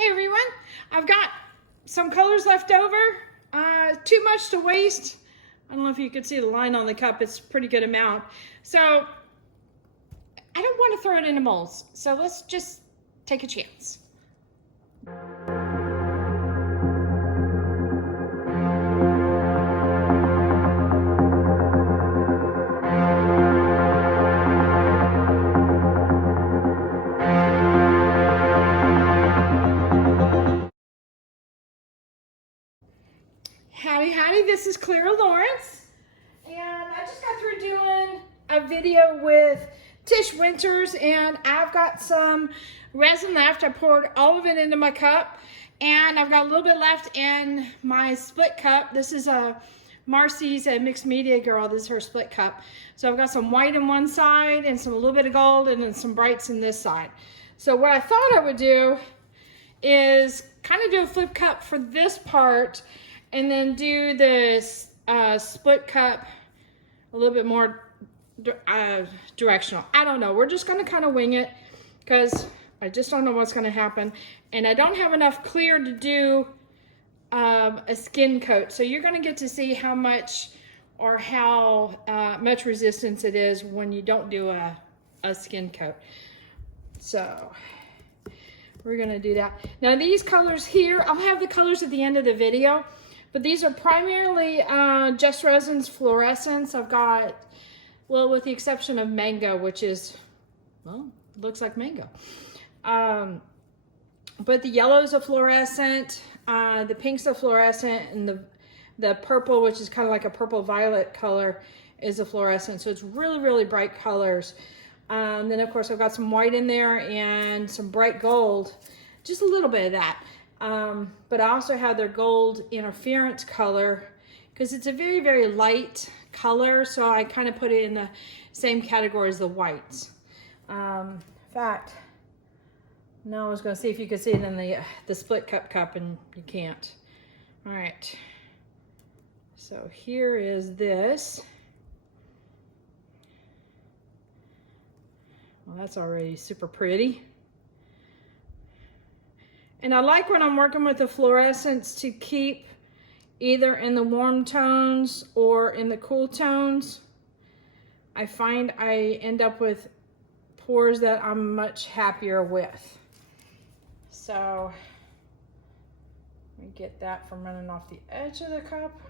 Hey everyone, I've got some colors left over, too much to waste. I don't know if you can see the line on the cup, it's a pretty good amount. So I don't want to throw it into molds, so let's just take a chance. Howdy Howdy, this is Clara Lawrence, and I just got through doing a video with Tish Winters, and I've got some resin left. I poured all of it into my cup, and I've got a little bit left in my split cup. This is Marcy's, a mixed media girl. This is her split cup. So I've got some white on one side and a little bit of gold, and then some brights in this side. So what I thought I would do is kind of do a flip cup for this part, and then do this split cup a little bit more directional. I don't know. We're just going to kind of wing it because I just don't know what's going to happen. And I don't have enough clear to do a skin coat. So you're going to get to see how much or how much resistance it is when you don't do a skin coat. So we're going to do that. Now these colors here, I'll have the colors at the end of the video. But these are primarily Just Resin's Fluorescence. I've got, well, with the exception of Mango, which is, well, looks like mango. But the yellow's a fluorescent, the pink's a fluorescent, and the purple, which is kind of like a purple-violet color, is a fluorescent. So it's really, really bright colors. Then, of course, I've got some white in there and some bright gold, just a little bit of that. But I also have their gold interference color because it's a very, very light color. So I kind of put it in the same category as the whites. In fact, no, I was going to see if you could see it in the split cup and you can't. All right. So here is this. Well, that's already super pretty. And I like when I'm working with the fluorescence to keep either in the warm tones or in the cool tones. I find I end up with pours that I'm much happier with. So let me get that from running off the edge of the cup.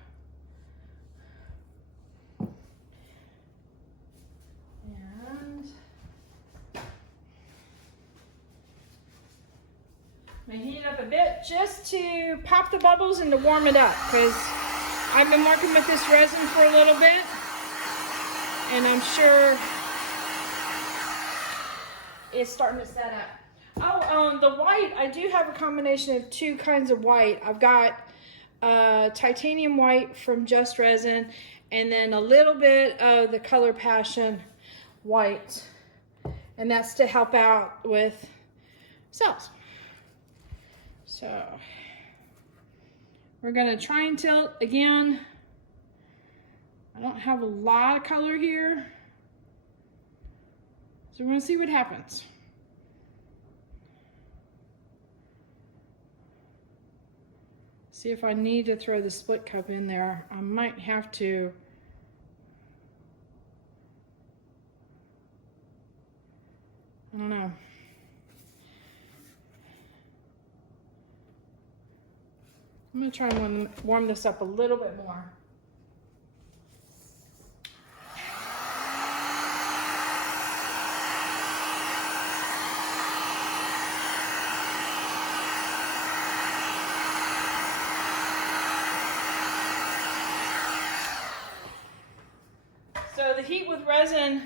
I'm gonna heat it up a bit just to pop the bubbles and to warm it up because I've been working with this resin for a little bit and I'm sure it's starting to set up. Oh, the white, I do have a combination of two kinds of white. I've got titanium white from Just Resin and then a little bit of the Color Passion white, and that's to help out with cells. So we're gonna try and tilt again. I don't have a lot of color here, so we're gonna see what happens. See if I need to throw the split cup in there. I might have to. I don't know. I'm going to try and warm this up a little bit more. So the heat with resin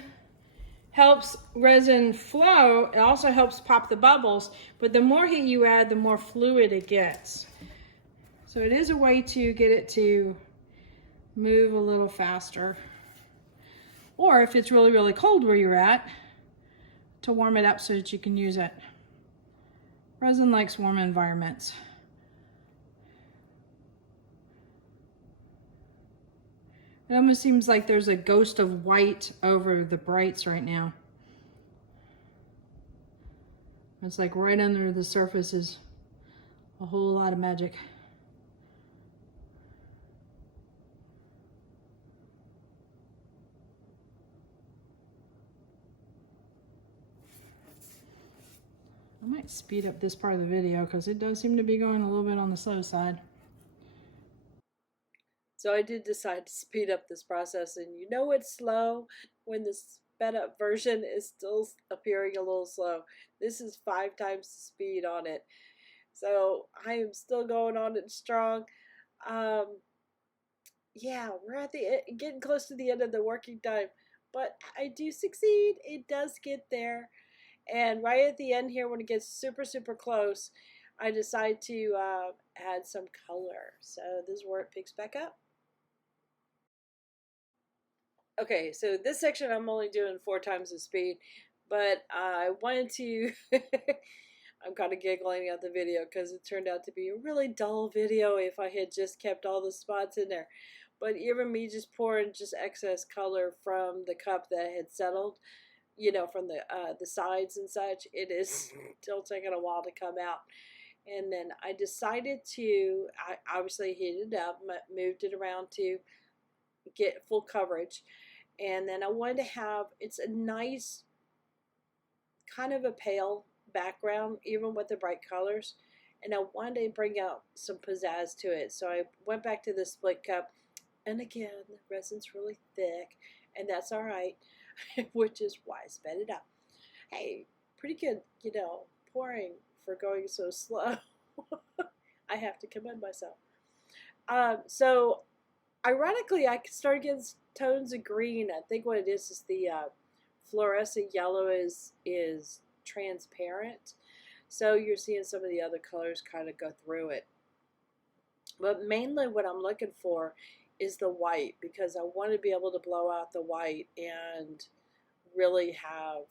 helps resin flow. It also helps pop the bubbles, but the more heat you add, the more fluid it gets. So it is a way to get it to move a little faster. Or if it's really, really cold where you're at, to warm it up so that you can use it. Resin likes warm environments. It almost seems like there's a ghost of white over the brights right now. It's like right under the surface is a whole lot of magic. I might speed up this part of the video because it does seem to be going a little bit on the slow side. So I did decide to speed up this process, and you know it's slow when the sped up version is still appearing a little slow. This is 5 times the speed on it. So I am still going on it strong. Yeah, we're at the getting close to the end of the working time, but I do succeed. It does get there. And right at the end here, when it gets super, super close, I decide to add some color. So this is where it picks back up. Okay, so this section I'm only doing 4 times the speed, but I wanted to, I'm kind of giggling at the video because it turned out to be a really dull video if I had just kept all the spots in there. But even me just pouring just excess color from the cup that had settled, you know, from the sides and such, it is still taking a while to come out. And then I decided to, I obviously heated it up, moved it around to get full coverage. And then I wanted to have, it's a nice kind of a pale background, even with the bright colors. And I wanted to bring out some pizzazz to it. So I went back to the split cup. And again, the resin's really thick, and that's all right, which is why I sped it up. Hey, pretty good, you know, pouring for going so slow. I have to commend myself. So ironically, I started getting tones of green. I think what it is the fluorescent yellow is transparent. So you're seeing some of the other colors kind of go through it. But mainly what I'm looking for is the white, because I want to be able to blow out the white and really have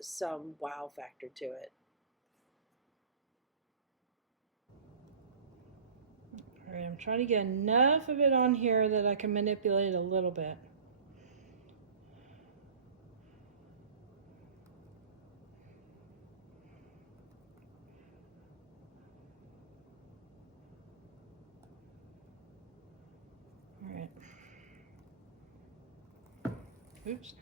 some wow factor to it. All right, I'm trying to get enough of it on here that I can manipulate a little bit. All right. Oops.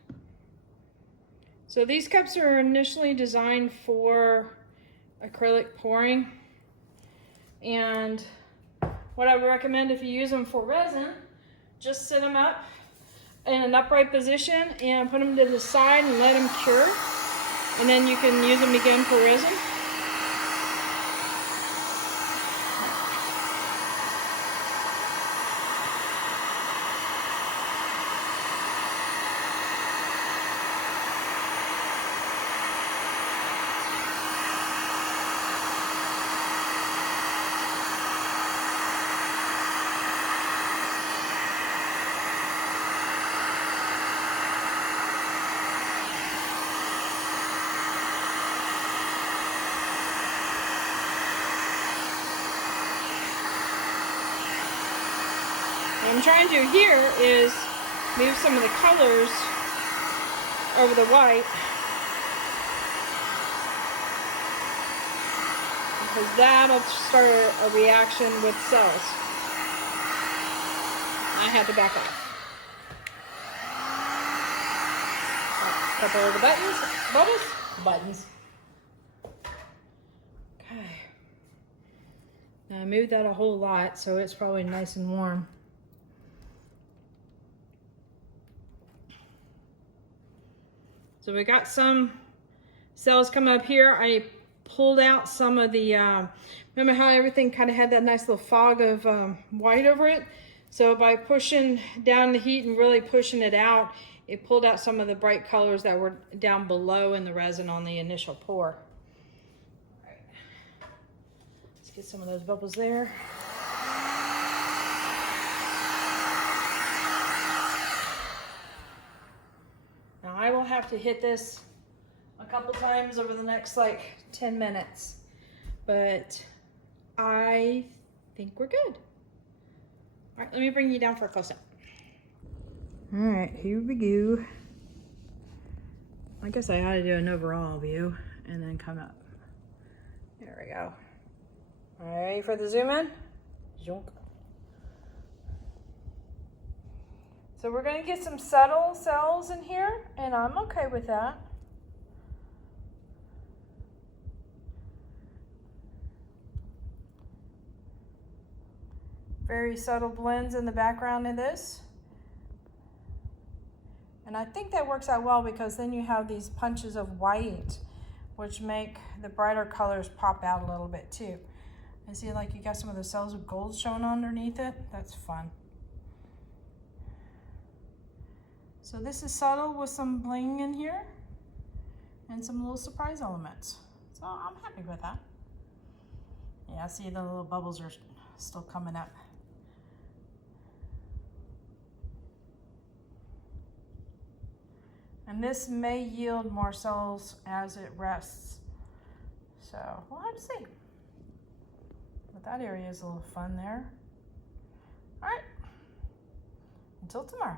So these cups are initially designed for acrylic pouring, and what I would recommend if you use them for resin, just sit them up in an upright position and put them to the side and let them cure, and then you can use them again for resin. What I'm trying to do here is move some of the colors over the white, because that'll start a reaction with cells. I had to back up. A couple of the buttons. Okay. Now I moved that a whole lot, so it's probably nice and warm. So we got some cells coming up here. I pulled out some of the, remember how everything kind of had that nice little fog of white over it? So by pushing down the heat and really pushing it out, it pulled out some of the bright colors that were down below in the resin on the initial pour. All right. Let's get some of those bubbles there. Now I will have to hit this a couple times over the next like 10 minutes, but I think we're good. All right, let me bring you down for a close-up. All right, here we go. I guess I ought to do an overall view and then come up. There we go. Ready for the zoom in? Zonk. So we're going to get some subtle cells in here, and I'm okay with that. Very subtle blends in the background of this. And I think that works out well because then you have these punches of white, which make the brighter colors pop out a little bit too. I see like you got some of the cells of gold showing underneath it. That's fun. So this is subtle with some bling in here and some little surprise elements. So I'm happy with that. Yeah, I see the little bubbles are still coming up. And this may yield more cells as it rests. So we'll have to see. But that area is a little fun there. All right, until tomorrow.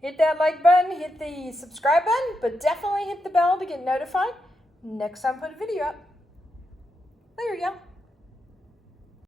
Hit that like button, hit the subscribe button, but definitely hit the bell to get notified next time I put a video up. There you go.